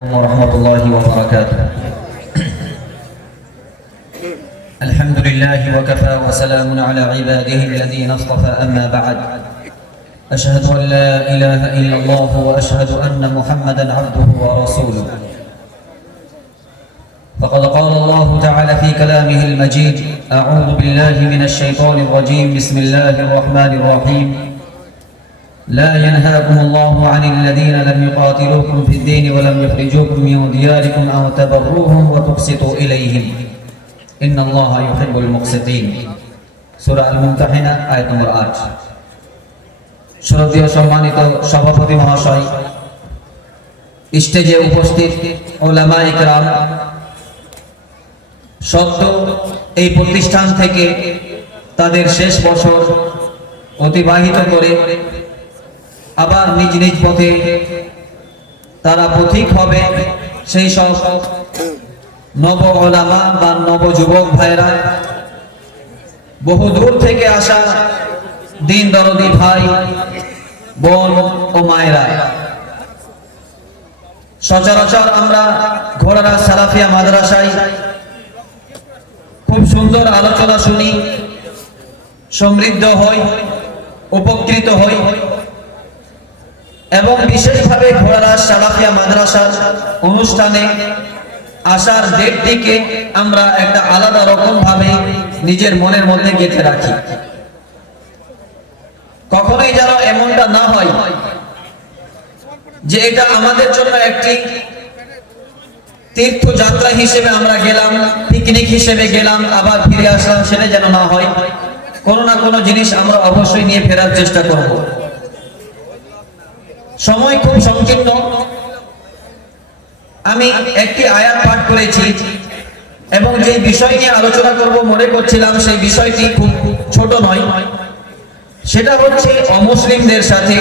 ورحمة الله وبركاته. الحمد لله وكفى وسلام على عباده الذين اصطفى أما بعد. أشهد أن لا إله إلا الله وأشهد أن محمدا عبده ورسوله. فقد قال الله تعالى في كلامه المجيد أعوذ بالله من الشيطان الرجيم بسم الله الرحمن الرحيم. لا ينهاكم الله عن الذين لم يقاتلوكم في الدين ولم يخرجوكم من دياركم أن تبروهم وتقسطوا إليهم إن الله يحب المقسطين سورة الممتحنة آية নম্বর 8 শ্রদ্ধেয় সম্মানিত সভাপতি মহাশয় স্টেজে উপস্থিত ওলামা ইকরাম সত্য এই প্রতিষ্ঠান থেকে তাদের শেষ বছর অতিবাহিত করে আবার নিজ নিজ পথে তারা পথিক হবে। সেই সব নব ওলামা বা নব যুবক ভাইরা বহু দূর থেকে আসা দিন দরদি ভাই, বোন ও মায়েরা, সচরাচর আমরা ঘোড়ারা সালাফিয়া মাদ্রাসায় খুব সুন্দর আলোচনা শুনি, সমৃদ্ধ হই, উপকৃত হই। এবং বিশেষভাবে ঘোড়ারা সালাফিয়া মাদ্রাসার অনুষ্ঠানে আসার ডেটটিকে আমরা একটা আলাদা রকম ভাবে নিজের মনের মধ্যে গেঁথে রাখি। কখনোই যেন এমনটা না হয় যে এটা আমাদের জন্য একটি তীর্থযাত্রা হিসেবে আমরা গেলাম পিকনিক হিসেবে গেলাম, আবার ফিরে আসলাম সেটা যেন না হয়। কোনো না কোনো জিনিস আমরা অবশ্যই নিয়ে ফেরার চেষ্টা করব। সময় খুব সংক্ষিপ্ত। আমি একটি আয়াত পাঠ করেছি এবং যে বিষয় নিয়ে আলোচনা করব, মনে করছিলাম সেই বিষয়টি খুব ছোট নয়। সেটা হচ্ছে অমুসলিমদের সাথে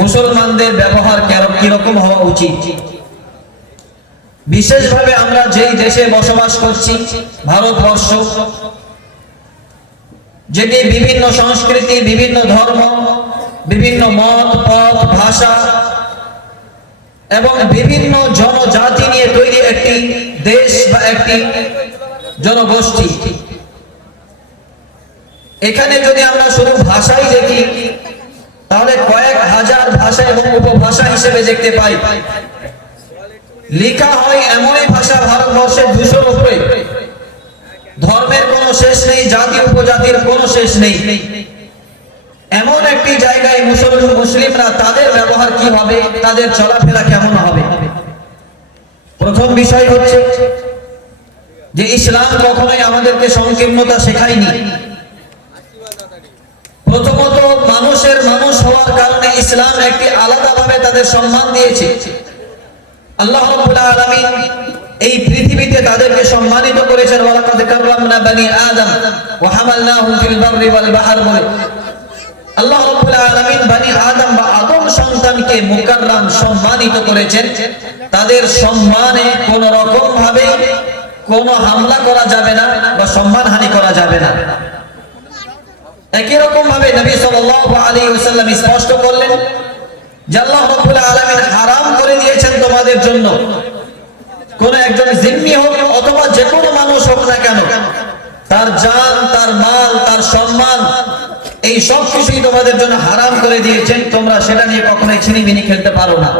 মুসলমানদের ব্যবহার কীরকম হওয়া উচিত? বিশেষভাবে আমরা যেই দেশে বসবাস করছি, ভারতবর্ষ, যেটি বিভিন্ন সংস্কৃতি, বিভিন্ন ধর্ম বিভিন্ন মত, পথ, ভাষা এবং বিভিন্ন জনজাতি নিয়ে তৈরি একটি দেশ বা একটি জনগোষ্ঠী। এখানে যদি আমরা শুধু ভাষাই দেখি, তাহলে কয়েক হাজার ভাষা এবং উপভাষা হিসেবে দেখতে পাই। লেখা হয় এমনই ভাষা ভারতবর্ষের দুশোর উপরে ধর্মের কোনো শেষ নেই, জাতি, উপজাতির কোনো শেষ নেই। এমন একটি জায়গায় মুসলমান মুসলিমরা তাদের ব্যবহার কি হবে? তাদের চলাফেরা কেমন হবে? প্রথম বিষয় হচ্ছে যে ইসলাম কখনোই আমাদেরকে সংকীর্ণতা শেখায়নি। প্রথমত মানুষের মানুষ হওয়ার কারণে ইসলাম একটি আলাদাভাবে তাদের সম্মান দিয়েছে। আল্লাহ আলামিন এই পৃথিবীতে তাদেরকে সম্মানিত করেছেন। আল্লাহ রাব্বুল আলামিন আদম বা আদম সন্তানকে মুকাররম সম্মানিত করেছেন। তাদের সম্মানে কোন রকম ভাবে কোন হামলা করা যাবে না বা করা যাবে না। একই রকম ভাবে নবী সাল্লাল্লাহু আলাইহি ওয়াসাল্লাম স্পষ্ট করলেন যে আল্লাহ রাব্বুল আলামিন হারাম করে দিয়েছেন তোমাদের জন্য। কোন একজন জিম্মি হোক অথবা যে কোনো মানুষ হোক না কেন, তার জান, তার মাল, তার সম্মান এই সব কিছুই তোমাদের জন্য হারাম করে দিয়েছেন। তোমরা সেটা নিয়ে কখনোই ছিনিমিনি খেলতে পারো না।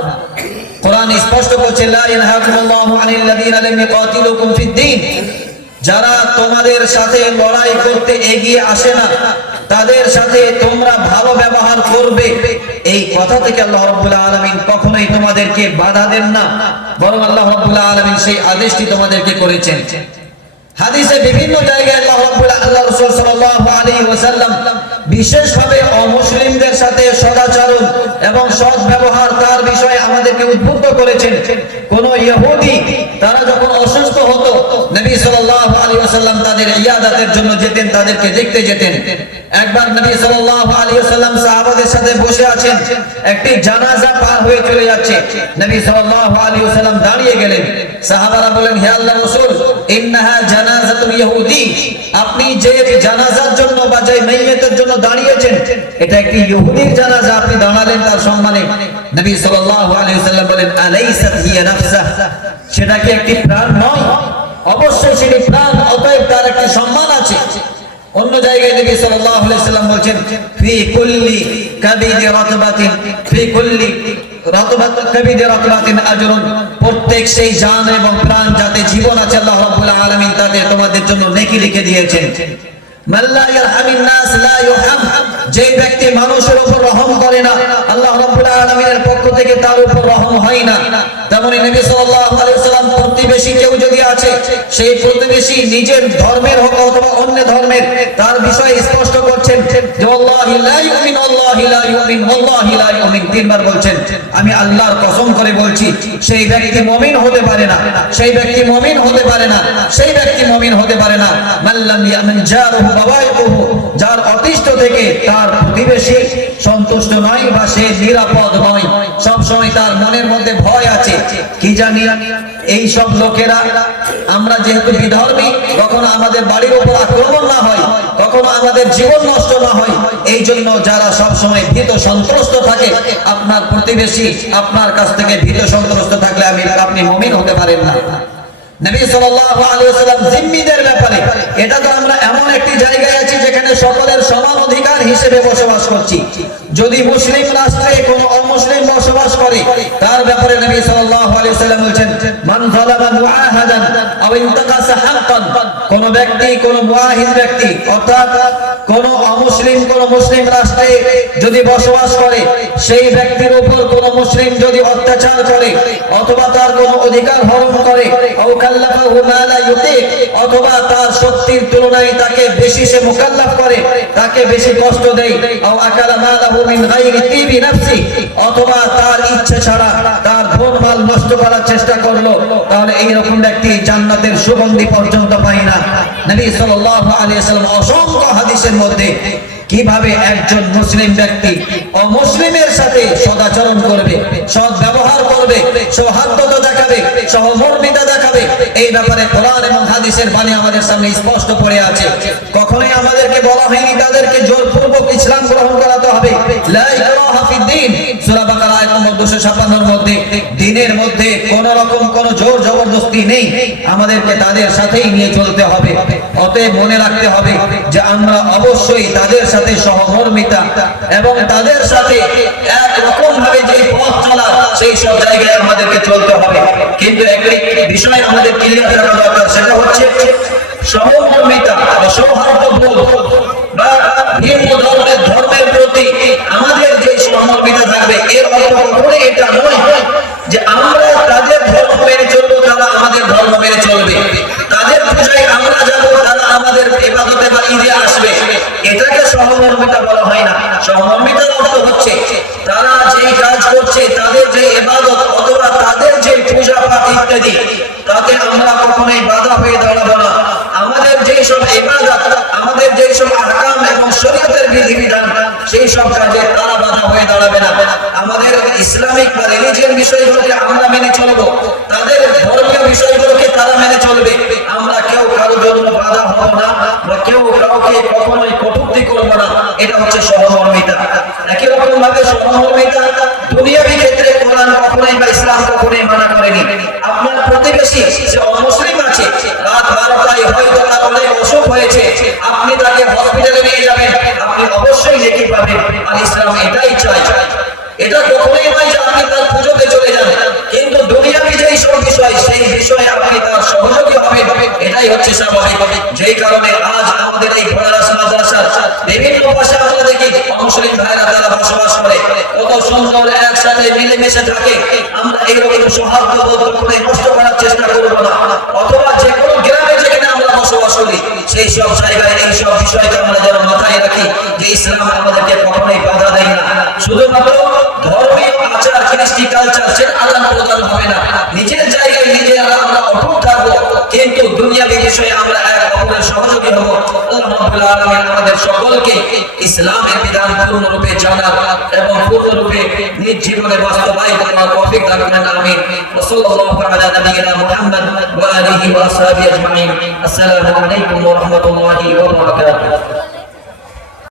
কোরআন স্পষ্ট করছে, লা ইয়ানহাকুমুল্লাহু আনিল লাম ইউকাতিলুকুম ফিদ-দীন যারা তোমাদের সাথে লড়াই করতে এগিয়ে আসে না, তাদের সাথে তোমরা ভালো ব্যবহার করবে। এই কথা থেকে আল্লাহ রাব্বুল আলামিন কখনোই তোমাদেরকে বাধা দেন না, বরং আল্লাহ রাব্বুল আলামিন সেই আদেশটি তোমাদেরকে করেছেন। হাদিসে বিভিন্ন জায়গায় আল্লাহ বিশেষভাবে অমুসলিমদের সাথে সদাচরণ এবং সৎ ব্যবহার তার বিষয়ে আমাদেরকে উদ্বুদ্ধ করেছেন। কোন ইহুদি, তারা যখন অসুস্থ হতো নবী সাল্লাল্লাহু আলাইহি ওয়াসাল্লাম তাদের ইয়াদাতের জন্য যেতেন, তাদেরকে দেখতে যেতেন। একবার নবী সাল্লাল্লাহু আলাইহি ওয়াসাল্লাম সাহাবাদের সাথে বসে আছেন, একটি জানাজা পার হয়ে চলে যাচ্ছে। নবী সাল্লাল্লাহু আলাইহি ওয়াসাল্লাম দাঁড়িয়ে গেলেন। সাহাবারা বলেন হে আল্লাহর রাসূল, ইন্নাহা ইহুদি আপনি যে জানাজার জন্য বা যে মাইয়াতের জন্য দাঁড়িয়েছেন, এটা একটি ইহুদির জানাজা, আপনি দাঁড়ালেন তার সম্মানে। নবী সাল্লাল্লাহু আলাইহি সাল্লাম বলেন, আলাইসাত হিয়া নাফসাহ সেটা কি একটি প্রাণ নয়? অবশ্যই সেটি প্রাণ, অতএব তার একটি সম্মান আছে। অন্য জায়গায় যে ব্যক্তি মানুষের উপর রহম করে না, আল্লাহ রাব্বুল আলামিনের পক্ষ থেকে তার উপর রহম হয় না। তেমনি নবী সাল্লাম প্রতিবেশী কেউ যদি আছে, সেই প্রতিবেশী নিজের ধর্মের হোক অথবা অন্য ধর্মের, তার বিষয়ে স্পষ্ট করছেন আমি আল্লাহর কসম করে বলছি, সেই ব্যক্তি মুমিন হতে পারে না, সেই ব্যক্তি মুমিন হতে পারে না, সেই ব্যক্তি মুমিন হতে পারে না। যার অতিষ্ঠ থেকে তার প্রতিবেশী সন্তুষ্ট নয় বা সে নিরাপদ নয়। সব সময় তার মনের মধ্যে ভয় আছে। কি জানি এই সব লোকেরা, আমরা যেহেতু বিধর্মী, কখনো আমাদের বাড়ির উপর আক্রমণ না হয় তখন আমাদের জীবন নষ্ট না হয় এই জন্য যারা সব সময় ভীত সন্ত্রস্ত থাকে, আপনার প্রতিবেশী আপনার কাছ থেকে ভীত সন্ত্রস্ত থাকলে আমি আপনি মমিন হতে পারেন না। ব্যাপারে, এটা তো আমরা এমন একটি জায়গায় আছি যেখানে সকলের সমান অধিকার হিসেবে বসবাস করছি। যদি মুসলিম কোনো অমুসলিম বসবাস করে, তার ব্যাপারে নবী সাল্লাল্লাহু আলাইহি বলেন কোন ব্যক্তি, কোন মুআহিদ ব্যক্তি, অর্থাৎ কোন অমুসলিম, কোন মুসলিম রাষ্ট্রে যদি বসবাস করে, সেই ব্যক্তির উপর কোন মুসলিম যদি অত্যাচার করে, অথবা তার কোন অধিকার হরণ করে অথবা তার শক্তির তুলনায় তাকে বেশি সে মুকাল্লাফ করে, তাকে বেশি কষ্ট দেয় অথবা তার ইচ্ছে ছাড়া মাল নষ্ট করার চেষ্টা করল, তাহলে এইরকম ব্যক্তি জান্নাতের সুগন্ধি পর্যন্ত না। নবী সাল্লাম অসংখ্য হাদিসের মধ্যে কীভাবে একজন মুসলিম ব্যক্তি অমুসলিমের সাথে সদাচরণ করবে, সৎ ব্যবহার করবে, সৌহার্দ্যতা দেখাবে, সহমর্মিতা দেখাবে, এই ব্যাপারে কোরআন এবং হাদিসের বাণী আমাদের সামনে স্পষ্ট পড়ে আছে। কখনোই আমাদেরকে বলা হয়নি তাদেরকে জোরপূর্বক ইসলাম গ্রহণ করাতে হবে। সূরা বাকারা, আয়াত নম্বর 256 এর মধ্যে দ্বীনের মধ্যে কোন রকম কোন জোর জবরদস্তি নেই। আমাদেরকে তাদের সাথেই নিয়ে চলতে হবে। অতএব মনে রাখতে হবে যে আমরা অবশ্যই তাদের সাথে সহমর্মিতা এবং তাদের সাথে একরকম ভাবে যে পথ চলা, সেই সব জায়গায় আমাদেরকে চলতে হবে। কিন্তু একটি বিষয় আমাদের ক্লিয়ার থাকা দরকার, সেটা হচ্ছে সহমর্মিতা বা সৌহার্দ্যবোধ বা হিন্দু ধর্মের প্রতি আমাদের যে সহমর্মিতা থাকবে, এর অর্থ কখনোই এটা নয়। যে আমরা তাদের ধর্ম মেনে চলবো, তারা আমাদের ধর্ম মেনে চলবে। তাদের পূজায় আমরা যাব, তারা আমাদের ইবাদতে বা ঈদে আসবে। এটাকে সহমর্মিতা বলা হয় না। সহমর্মিতার অর্থ হচ্ছে, তারা যেই কাজ করছে, তাদের যে ইবাদত অথবা তাদের যে পূজা পাঠ ইত্যাদি, তাতে আমরা কখনোই বাধা হয়ে দাঁড়াবো না। আমাদের যে সব ইবাদত আমাদের যে সব আহকাম এবং শরীয়তের বিধিবিধান, সেই সব কাজে তারা বাধা হয়ে দাঁড়াবে না আমাদের ইসলামিক বা রিলিজিয়ান বিষয়গুলোকে আমরা মেনে চলবো তাদের ধর্মীয় বিষয়গুলোকে তারা মেনে চলবে আমরা কেউ কারোর জন্য বাধা হব না বা কেউ কাউকে কখনোই কটূক্তি করব না এটা হচ্ছে সহমর্মিতা একই রকম ভাবে সহমর্মিতা দুনিয়াবি ক্ষেত্রে কোরআন কখনোই বা ইসলাম কখনোই মানা করেনি। আপনার প্রতিবেশী যে অমুসলিম আছে, রাত বারোটায় হয়তো তার অনেক অসুখ হয়েছে, আপনি তাকে হসপিটালে নিয়ে যাবেন, আপনি অবশ্যই নেকি পাবেন। আর ইসলাম এটাই চাই এটা কখনোই একসাথে মিলেমিশে থাকে। আমরা এইরকম সৌহার্দ্য বোধ করে রাব্বুল রাব্বুল আলামিন আমাদের সকলকে ইসলামের বিধান পূর্ণরূপে জানা এবং পূর্ণরূপে নিজ জীবনে বাস্তবায়িত করার তৌফিক দান করেন, আমিন। ওয়া সাল্লাল্লাহু আলা নাবিয়িনা মুহাম্মদ ওয়া আলিহি ওয়া আসহাবিহি আজমাইন। আসসালামু আলাইকুম ওয়া রাহমাতুল্লাহি ওয়া বারাকাতুহু।